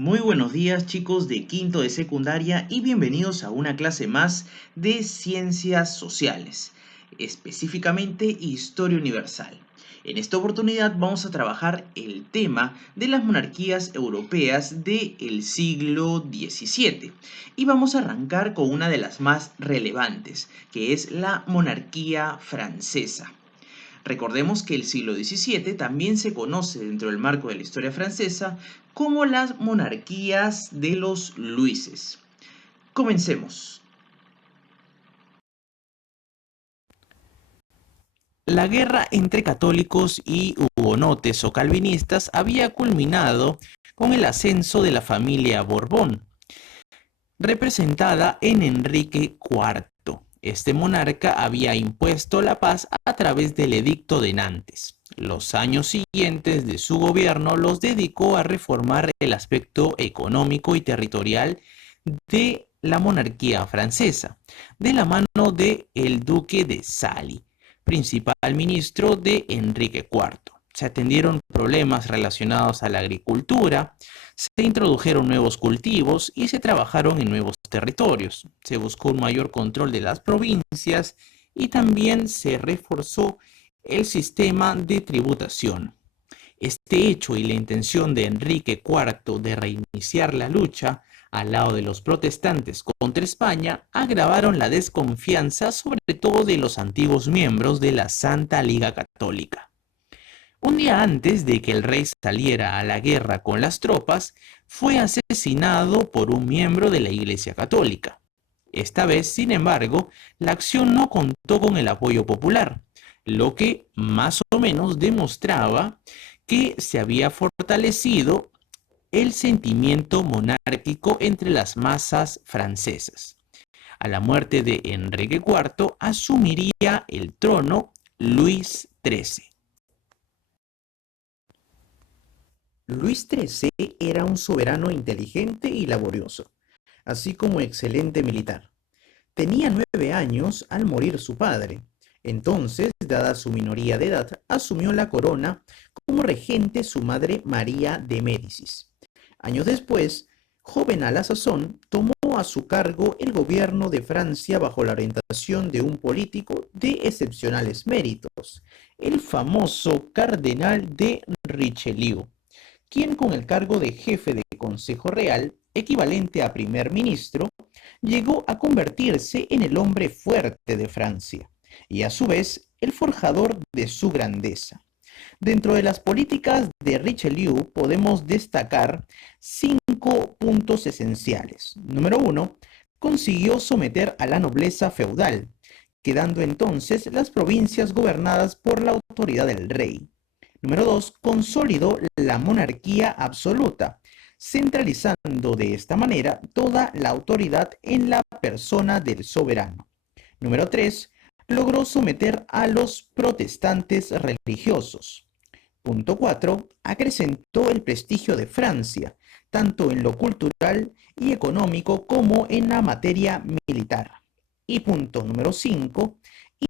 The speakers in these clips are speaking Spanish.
Muy buenos días chicos de quinto de secundaria y bienvenidos a una clase más de ciencias sociales, específicamente historia universal. En esta oportunidad vamos a trabajar el tema de las monarquías europeas del siglo XVII y vamos a arrancar con una de las más relevantes, que es la monarquía francesa. Recordemos que el siglo XVII también se conoce dentro del marco de la historia francesa como las monarquías de los Luises. Comencemos. La guerra entre católicos y hugonotes o calvinistas había culminado con el ascenso de la familia Borbón, representada en Enrique IV. Este monarca había impuesto la paz a través del Edicto de Nantes. Los años siguientes de su gobierno los dedicó a reformar el aspecto económico y territorial de la monarquía francesa, de la mano de el duque de Sali, principal ministro de Enrique IV. Se atendieron problemas relacionados a la agricultura, se introdujeron nuevos cultivos y se trabajaron en nuevos territorios. Se buscó un mayor control de las provincias y también se reforzó el sistema de tributación. Este hecho y la intención de Enrique IV de reiniciar la lucha al lado de los protestantes contra España agravaron la desconfianza sobre todo de los antiguos miembros de la Santa Liga Católica. Un día antes de que el rey saliera a la guerra con las tropas, fue asesinado por un miembro de la Iglesia Católica. Esta vez, sin embargo, la acción no contó con el apoyo popular, lo que más o menos demostraba que se había fortalecido el sentimiento monárquico entre las masas francesas. A la muerte de Enrique IV asumiría el trono Luis XIII. Luis XIII era un soberano inteligente y laborioso, así como excelente militar. Tenía 9 años al morir su padre. Entonces, dada su minoría de edad, asumió la corona como regente su madre María de Médicis. Años después, joven a la sazón, tomó a su cargo el gobierno de Francia bajo la orientación de un político de excepcionales méritos, el famoso cardenal de Richelieu, quien con el cargo de jefe de Consejo Real, equivalente a primer ministro, llegó a convertirse en el hombre fuerte de Francia y a su vez el forjador de su grandeza. Dentro de las políticas de Richelieu podemos destacar 5 puntos esenciales. Número 1. Consiguió someter a la nobleza feudal, quedando entonces las provincias gobernadas por la autoridad del rey. Número 2. Consolidó la monarquía absoluta, centralizando de esta manera toda la autoridad en la persona del soberano. Número 3. Logró someter a los protestantes religiosos. Punto 4. Acrecentó el prestigio de Francia, tanto en lo cultural y económico como en la materia militar. Y punto número 5.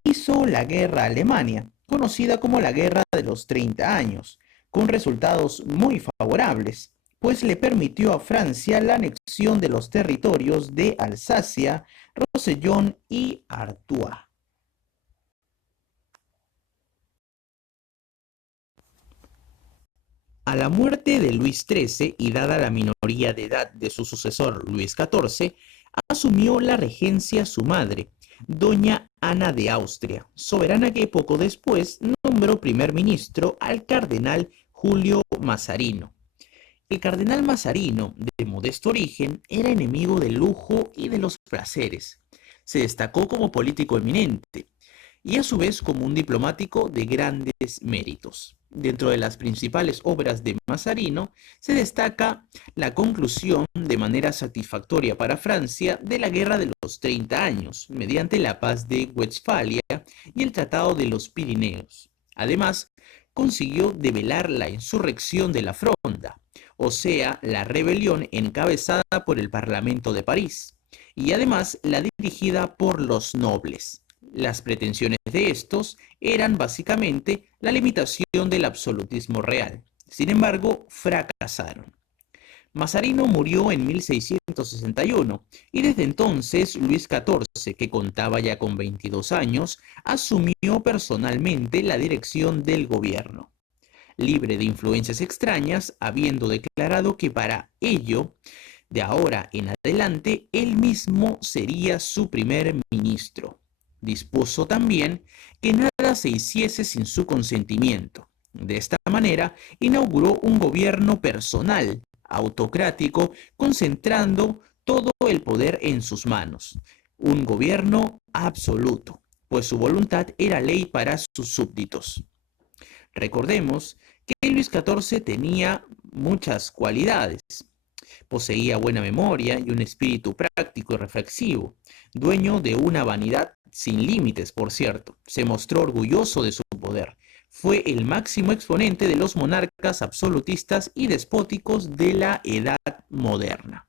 Hizo la guerra a Alemania, conocida como la Guerra de los 30 años, con resultados muy favorables, pues le permitió a Francia la anexión de los territorios de Alsacia, Rosellón y Artois. A la muerte de Luis XIII y dada la minoría de edad de su sucesor Luis XIV, asumió la regencia su madre, doña Ana de Austria, soberana que poco después nombró primer ministro al cardenal Julio Mazarino. El cardenal Mazarino, de modesto origen, era enemigo del lujo y de los placeres. Se destacó como político eminente y a su vez como un diplomático de grandes méritos. Dentro de las principales obras de Mazarino se destaca la conclusión de manera satisfactoria para Francia de la Guerra de los 30 años, mediante la paz de Westfalia y el Tratado de los Pirineos. Además, consiguió debelar la insurrección de la Fronda, o sea, la rebelión encabezada por el Parlamento de París, y además la dirigida por los nobles. Las pretensiones de estos eran básicamente la limitación del absolutismo real. Sin embargo, fracasaron. Mazarino murió en 1661 y desde entonces Luis XIV, que contaba ya con 22 años, asumió personalmente la dirección del gobierno, libre de influencias extrañas, habiendo declarado que para ello, de ahora en adelante, él mismo sería su primer ministro. Dispuso también que nada se hiciese sin su consentimiento. De esta manera, inauguró un gobierno personal, autocrático, concentrando todo el poder en sus manos. Un gobierno absoluto, pues su voluntad era ley para sus súbditos. Recordemos que Luis XIV tenía muchas cualidades. Poseía buena memoria y un espíritu práctico y reflexivo, dueño de una vanidad sin límites, por cierto. Se mostró orgulloso de su poder. Fue el máximo exponente de los monarcas absolutistas y despóticos de la Edad Moderna.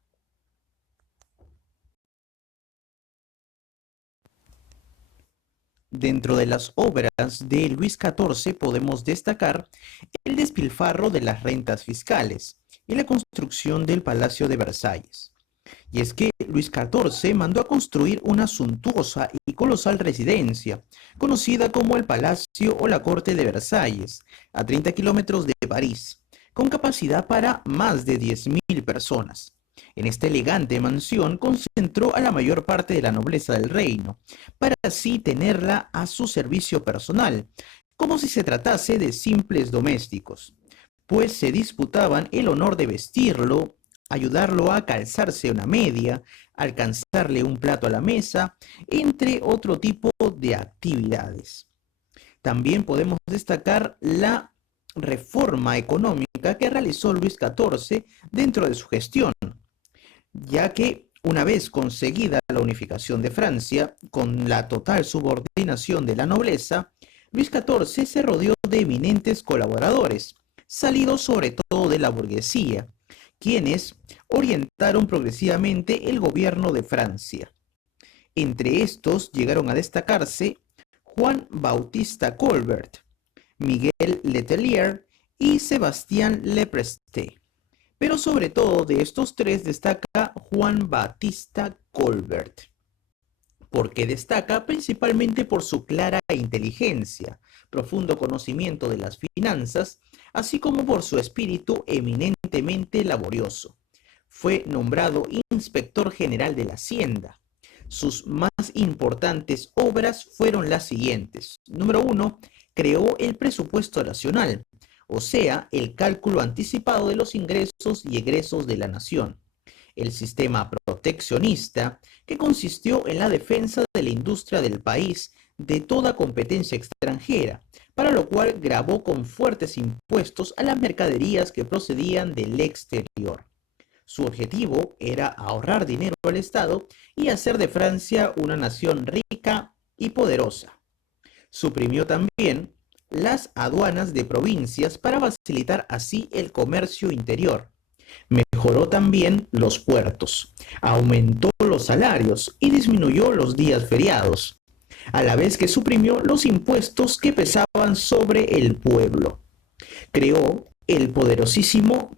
Dentro de las obras de Luis XIV podemos destacar el despilfarro de las rentas fiscales y la construcción del Palacio de Versalles. Y es que Luis XIV mandó a construir una suntuosa y colosal residencia, conocida como el Palacio o la Corte de Versalles, a 30 kilómetros de París, con capacidad para más de 10.000 personas. En esta elegante mansión concentró a la mayor parte de la nobleza del reino, para así tenerla a su servicio personal, como si se tratase de simples domésticos, pues se disputaban el honor de vestirlo, ayudarlo a calzarse una media, alcanzarle un plato a la mesa, entre otro tipo de actividades. También podemos destacar la reforma económica que realizó Luis XIV dentro de su gestión, ya que una vez conseguida la unificación de Francia, con la total subordinación de la nobleza, Luis XIV se rodeó de eminentes colaboradores, salidos sobre todo de la burguesía, quienes orientaron progresivamente el gobierno de Francia. Entre estos llegaron a destacarse Juan Bautista Colbert, Miguel Letellier y Sebastián Lepreste. Pero sobre todo de estos tres destaca Juan Bautista Colbert, porque destaca principalmente por su clara inteligencia, profundo conocimiento de las finanzas, así como por su espíritu eminentemente laborioso. Fue nombrado inspector general de la Hacienda. Sus más importantes obras fueron las siguientes. Número 1. Creó el presupuesto nacional, o sea, el cálculo anticipado de los ingresos y egresos de la nación. El sistema proteccionista, que consistió en la defensa de la industria del país de toda competencia extranjera, para lo cual gravó con fuertes impuestos a las mercaderías que procedían del exterior. Su objetivo era ahorrar dinero al Estado y hacer de Francia una nación rica y poderosa. Suprimió también las aduanas de provincias para facilitar así el comercio interior. Mejoró también los puertos, aumentó los salarios y disminuyó los días feriados, a la vez que suprimió los impuestos que pesaban sobre el pueblo. Creó el poderosísimo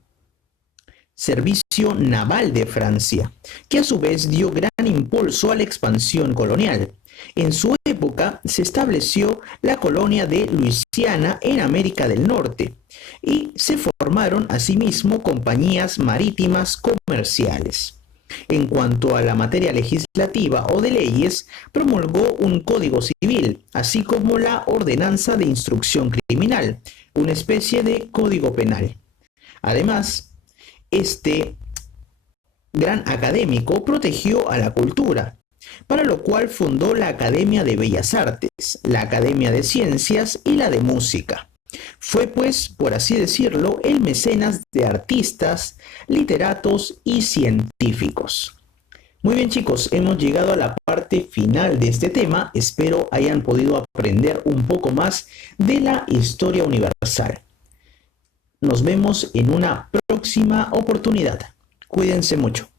Servicio Naval de Francia, que a su vez dio gran impulso a la expansión colonial. En su época se estableció la colonia de Luisiana en América del Norte y se formaron asimismo compañías marítimas comerciales. En cuanto a la materia legislativa o de leyes, promulgó un código civil, así como la ordenanza de instrucción criminal, una especie de código penal. Además, este gran académico protegió a la cultura, para lo cual fundó la Academia de Bellas Artes, la Academia de Ciencias y la de Música. Fue, pues, por así decirlo, el mecenas de artistas, literatos y científicos. Muy bien, chicos, hemos llegado a la parte final de este tema. Espero hayan podido aprender un poco más de la historia universal. Nos vemos en una próxima oportunidad. Cuídense mucho.